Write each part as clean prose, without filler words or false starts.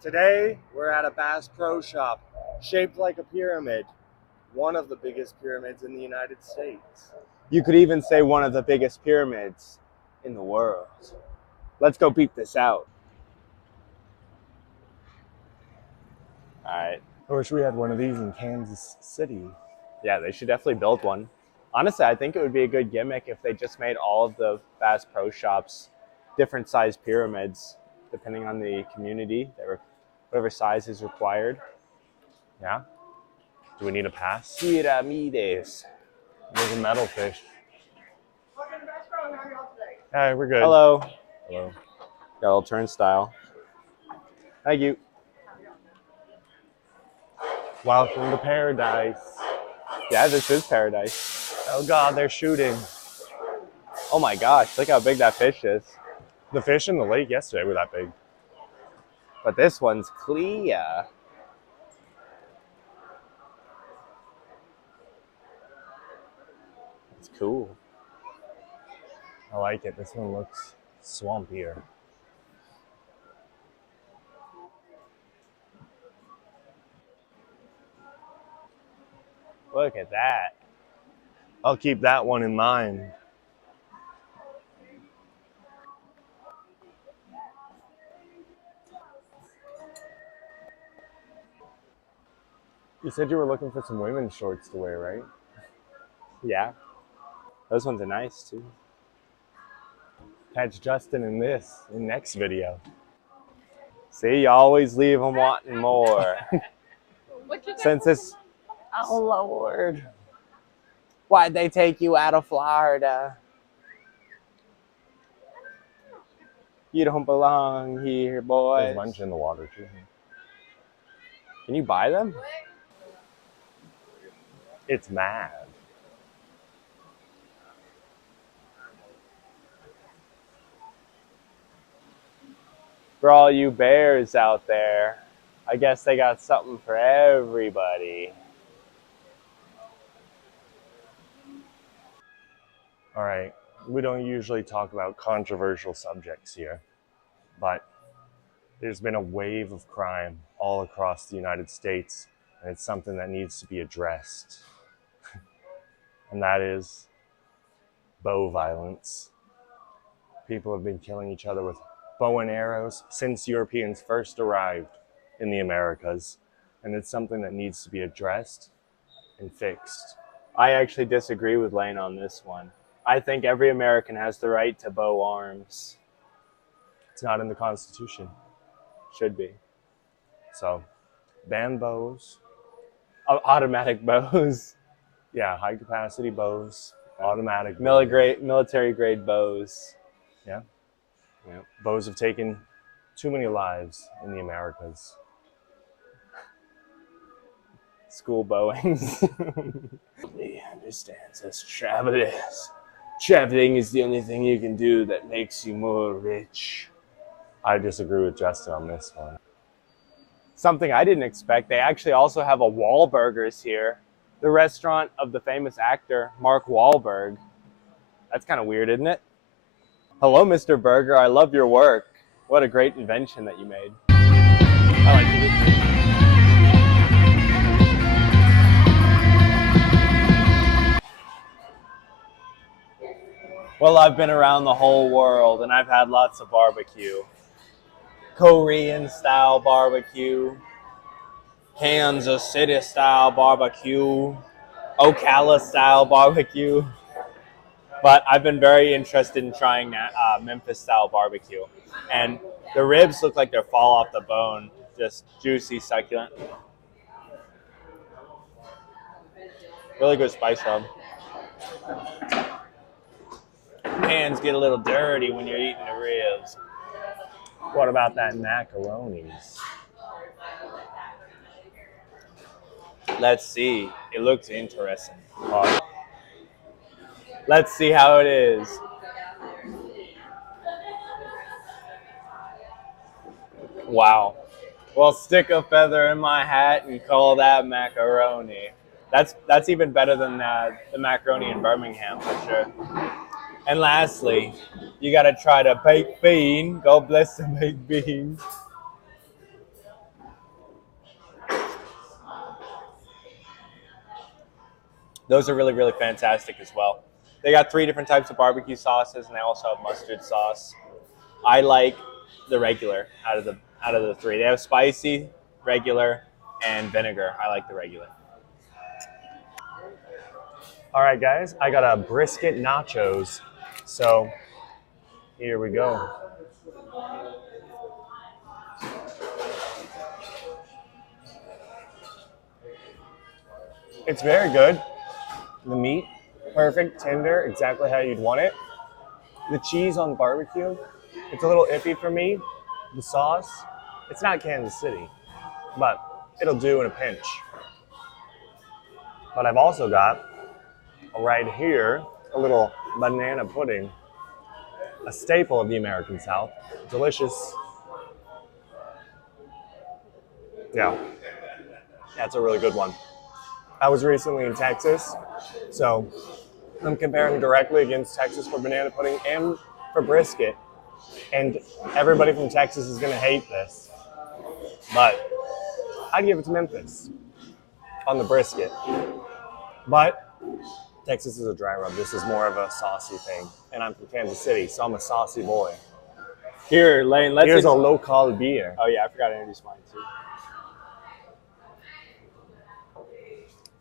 Today, we're at a Bass Pro Shop shaped like a pyramid, one of the biggest pyramids in the United States. You could even say one of the biggest pyramids in the world. Let's go peep this out. All right. I wish we had one of these in Kansas City. Yeah, they should definitely build one. Honestly, I think it would be a good gimmick if they just made all of the Bass Pro Shops different size pyramids, depending on the community, whatever size is required. Yeah? Do we need a pass? Pyramides. There's a metal fish. Hey, we're good. Hello. Hello. Got a little turnstile. Thank you. Welcome to paradise. Yeah, this is paradise. Oh God, they're shooting. Oh my gosh, look how big that fish is. The fish in the lake yesterday were that big. But this one's clear. It's cool. I like it. This one looks swampier. Look at that. I'll keep that one in mind. You said you were looking for some women's shorts to wear, right? Yeah. Those ones are nice too. Catch Justin in next video. See, you always leave them wanting more. Since it's, oh Lord. Why'd they take you out of Florida? You don't belong here, boys. There's lunch in the water too. Can you buy them? It's mad. For all you bears out there, I guess they got something for everybody. All right, we don't usually talk about controversial subjects here, but there's been a wave of crime all across the United States, and it's something that needs to be addressed. And that is bow violence. People have been killing each other with bow and arrows since Europeans first arrived in the Americas, and it's something that needs to be addressed and fixed. I actually disagree with Lane on this one. I think every American has the right to bear arms. It's not in the Constitution. Should be. So, ban bows. Automatic bows. Yeah, high capacity bows, automatic Military grade bows. Yeah. Yeah. Bows have taken too many lives in the Americas. School bowings. He understands us travelers. Traveling is the only thing you can do that makes you more rich. I disagree with Justin on this one. Something I didn't expect, they actually also have a Wahlburgers here. The restaurant of the famous actor, Mark Wahlberg. That's kind of weird, isn't it? Hello, Mr. Burger. I love your work. What a great invention that you made. I like it. Well, I've been around the whole world and I've had lots of barbecue. Korean style barbecue, Kansas City style barbecue, Ocala style barbecue. But I've been very interested in trying Memphis style barbecue. And the ribs look like they fall off the bone, just juicy, succulent. Really good spice though. Hands get a little dirty when you're eating the ribs. What about that macaronis? Let's see. It looks interesting. Let's see how it is. Wow. Well, stick a feather in my hat and call that macaroni. That's even better than the macaroni in Birmingham for sure. And lastly, you gotta try the baked bean. God bless the baked beans. Those are really, really fantastic as well. They got 3 different types of barbecue sauces, and they also have mustard sauce. I like the regular out of the 3. They have spicy, regular, and vinegar. I like the regular. All right, guys, I got a brisket nachos. So here we go. It's very good. The meat, perfect, tender, exactly how you'd want it. The cheese on barbecue, it's a little iffy for me. The sauce, it's not Kansas City, but it'll do in a pinch. But I've also got right here a little banana pudding, a staple of the American South. Delicious. Yeah, that's a really good one. I was recently in Texas, so I'm comparing directly against Texas for banana pudding and for brisket. And everybody from Texas is going to hate this, but I'd give it to Memphis on the brisket. But Texas is a dry rub. This is more of a saucy thing. And I'm from Kansas City, so I'm a saucy boy. Here, Lane, Here's a local beer. Oh, yeah, I forgot to introduce mine, too.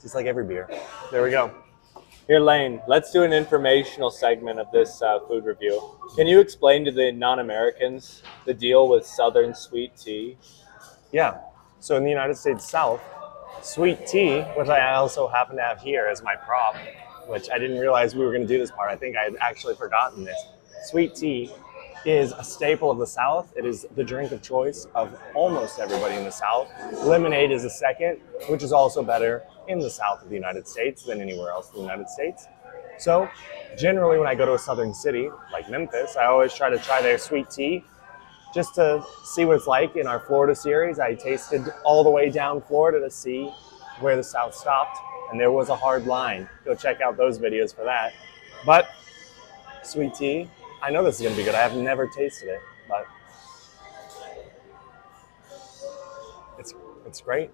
Just like every beer. There we go. Here, Lane, let's do an informational segment of this food review. Can you explain to the non-Americans the deal with Southern sweet tea? Yeah. So in the United States South, sweet tea, which I also happen to have here as my prop, which I didn't realize we were going to do this part. I think I had actually forgotten this. Sweet tea is a staple of the South. It is the drink of choice of almost everybody in the South. Lemonade is a second, which is also better in the South of the United States than anywhere else in the United States. So generally when I go to a southern city like Memphis, I always try to try their sweet tea just to see what it's like. In our Florida series, I tasted all the way down Florida to see where the South stopped, and there was a hard line. Go check out those videos for that. But sweet tea, I know this is going to be good. I have never tasted it, but it's great.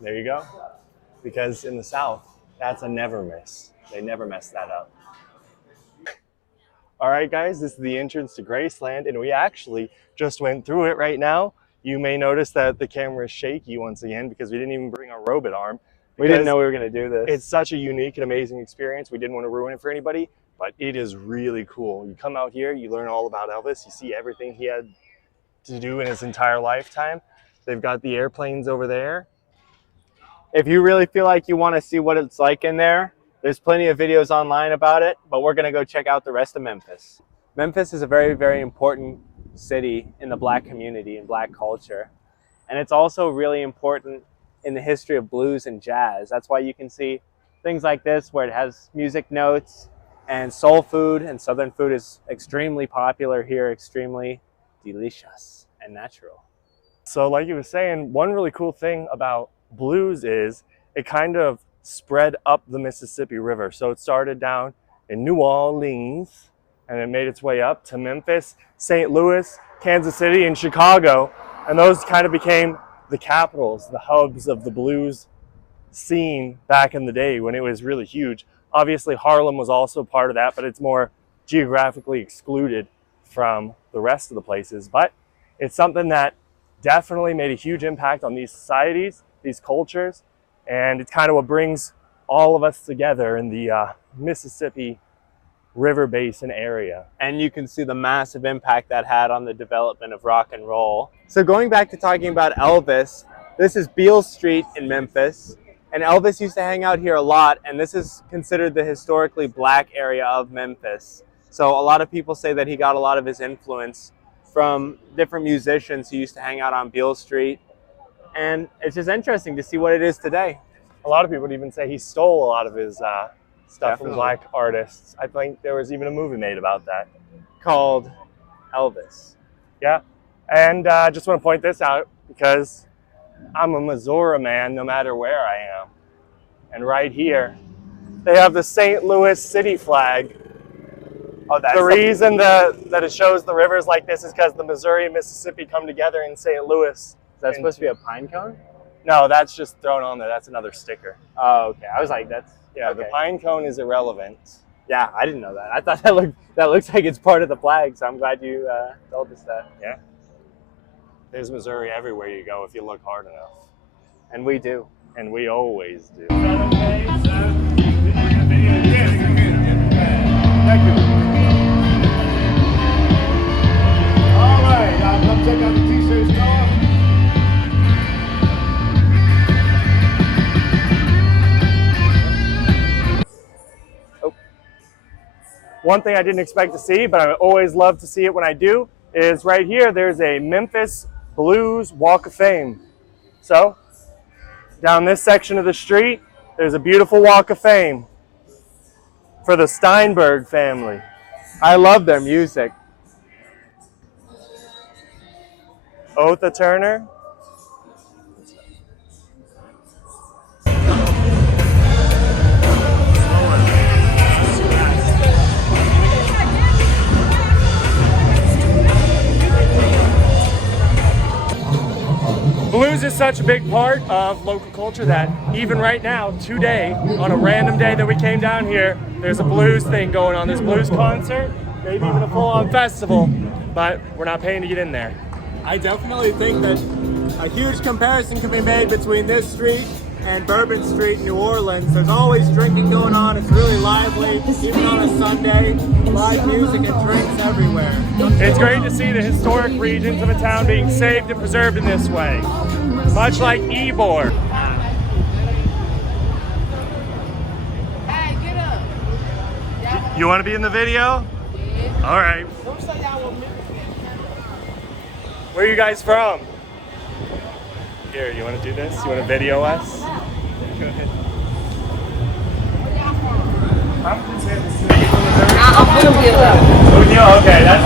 There you go. Because in the South, that's a never miss. They never mess that up. All right, guys, this is the entrance to Graceland, and we actually just went through it right now. You may notice that the camera is shaky once again because we didn't even bring our robot arm. We didn't know we were going to do this. It's such a unique and amazing experience. We didn't want to ruin it for anybody, but it is really cool. You come out here, you learn all about Elvis. You see everything he had to do in his entire lifetime. They've got the airplanes over there. If you really feel like you want to see what it's like in there, there's plenty of videos online about it, but we're going to go check out the rest of Memphis. Memphis is a very, very important city in the Black community and Black culture. And it's also really important in the history of blues and jazz. That's why you can see things like this where it has music notes, and soul food and Southern food is extremely popular here, extremely delicious and natural. So like you were saying, one really cool thing about blues is it kind of spread up the Mississippi River. So it started down in New Orleans and it made its way up to Memphis, St. Louis, Kansas City, and Chicago. And those kind of became the capitals, the hubs of the blues scene back in the day when it was really huge. Obviously Harlem was also part of that, but it's more geographically excluded from the rest of the places. But it's something that definitely made a huge impact on these societies, these cultures, and it's kind of what brings all of us together in the Mississippi River Basin area. And you can see the massive impact that had on the development of rock and roll. So going back to talking about Elvis, this is Beale Street in Memphis, and Elvis used to hang out here a lot, and this is considered the historically Black area of Memphis. So a lot of people say that he got a lot of his influence from different musicians who used to hang out on Beale Street. And it's just interesting to see what it is today. A lot of people would even say he stole a lot of his stuff Definitely. from Black artists. I think there was even a movie made about that. Called Elvis. Yeah, and I just want to point this out because I'm a Missouri man no matter where I am. And right here, they have the St. Louis city flag. Oh, that's the reason that it shows the rivers like this is because the Missouri and Mississippi come together in St. Louis. Is that supposed to be a pine cone? No, that's just thrown on there. That's another sticker. Oh, okay. I was like, that's Yeah, Okay. the pine cone is irrelevant. Yeah, I didn't know that. I thought that looks like it's part of the flag, so I'm glad you told us that. Yeah. There's Missouri everywhere you go if you look hard enough. And we do. And we always do. All right, y'all come check out the t-shirt store. One thing I didn't expect to see, but I always love to see it when I do, is right here, there's a Memphis Blues Walk of Fame. So, down this section of the street, there's a beautiful Walk of Fame for the Steinberg family. I love their music. Otha Turner. Blues is such a big part of local culture that even right now, today, on a random day that we came down here, there's a blues thing going on, this blues concert, maybe even a full-on festival, but we're not paying to get in there. I definitely think that a huge comparison can be made between this street and Bourbon Street in New Orleans. There's always drinking going on. It's really lively, even on a Sunday. Live music and drinks everywhere. It's great to see the historic regions of a town being saved and preserved in this way, much like Ybor. Hey, get up. You want to be in the video? All right. Where are you guys from? Here, you want to do this? You want to video us? Go ahead. I'm from Kansas City. I'm Louisville. Oh, okay, that's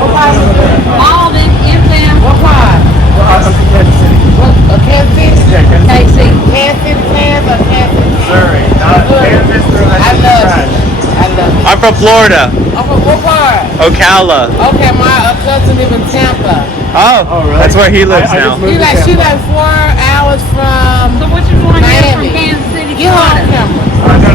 All them in them. What part? I'm from Kansas City. What, Kansas City? Yeah, Kansas City. KC. Kansas City fans or Kansas City? Missouri, not Kansas. I love it. I love it. I'm from Florida, Oh, from what part? Ocala. Okay, my cousin live in Tampa. Oh, really? That's where he lives I now. just moved She to like Tampa. 4 hours from So what you doing here from Miami. Kansas City, Get on Florida? camera.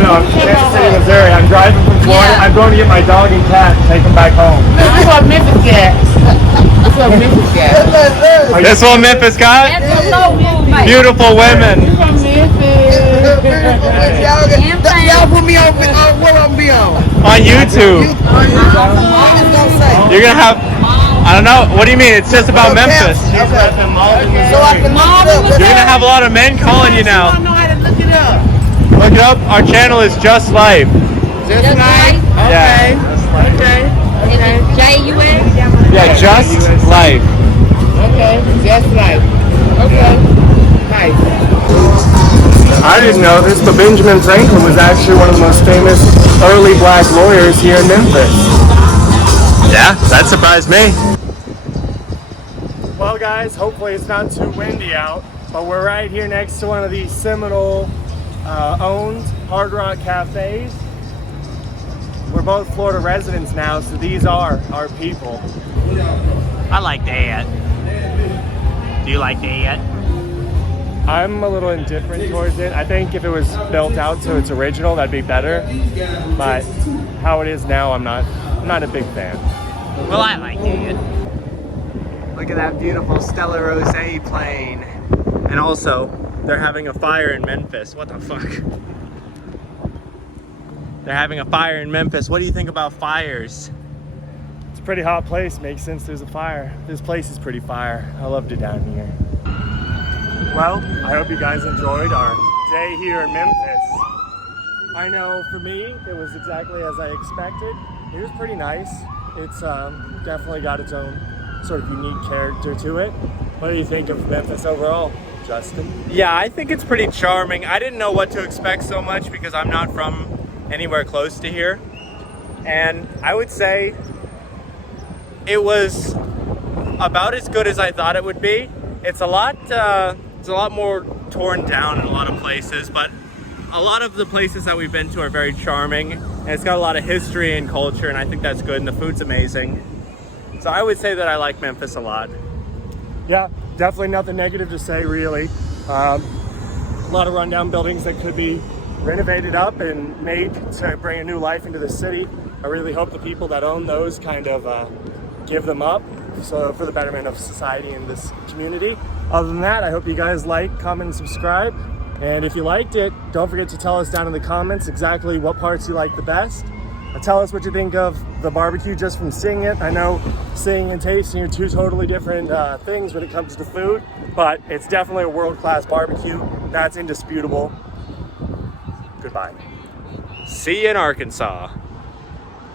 No, I'm from Kansas City, Missouri. I'm driving from Florida. Yeah. I'm going to get my dog and cat and take them back home. Look, this one Memphis cat. This one Memphis cat. This one Memphis guy? That's a low roommate. Beautiful women. This one Memphis. Y'all put me on what I'm be on. On YouTube. You're gonna have, I don't know, what do you mean? It's just about Memphis. So I can look it up. You're gonna have a lot of men calling you I now. don't know how to look it up. Look it up. Our channel is Just Life. Just Just like. like. Okay. Okay. Is it J-U-S? Yeah, Just Life. Okay. Just like. Okay. Nice. I didn't know this, but Benjamin Franklin was actually one of the most famous early black lawyers here in Memphis. Yeah, that surprised me. Well, guys, hopefully it's not too windy out, but we're right here next to one of these Seminole owned Hard Rock cafes. We're both Florida residents now, so these are our people. I like that. Do you like that? I'm a little indifferent towards it. I think if it was built out to its original, that'd be better. But how it is now, I'm not a big fan. Well, I like it. Look at that beautiful Stella Rosé plane. And also, they're having a fire in Memphis. What the fuck? They're having a fire in Memphis. What do you think about fires? It's a pretty hot place. Makes sense there's a fire. This place is pretty fire. I loved it down here. Well, I hope you guys enjoyed our day here in Memphis. I know for me, it was exactly as I expected. It was pretty nice. It's definitely got its own sort of unique character to it. What do you think of Memphis overall, Justin? Yeah, I think it's pretty charming. I didn't know what to expect so much because I'm not from anywhere close to here. And I would say it was about as good as I thought it would be. It's a lot more torn down in a lot of places, but a lot of the places that we've been to are very charming, and it's got a lot of history and culture, and I think that's good, and the food's amazing. So I would say that I like Memphis a lot. Yeah, definitely nothing negative to say, really. A lot of rundown buildings that could be renovated up and made to bring a new life into the city. I really hope the people that own those kind of give them up, so for the betterment of society and this community. Other than that, I hope you guys like, comment, and subscribe. And if you liked it, don't forget to tell us down in the comments exactly what parts you like the best. Tell us what you think of the barbecue just from seeing it. I know seeing and tasting are two totally different things when it comes to food, but it's definitely a world-class barbecue. That's indisputable. Goodbye. See you in Arkansas.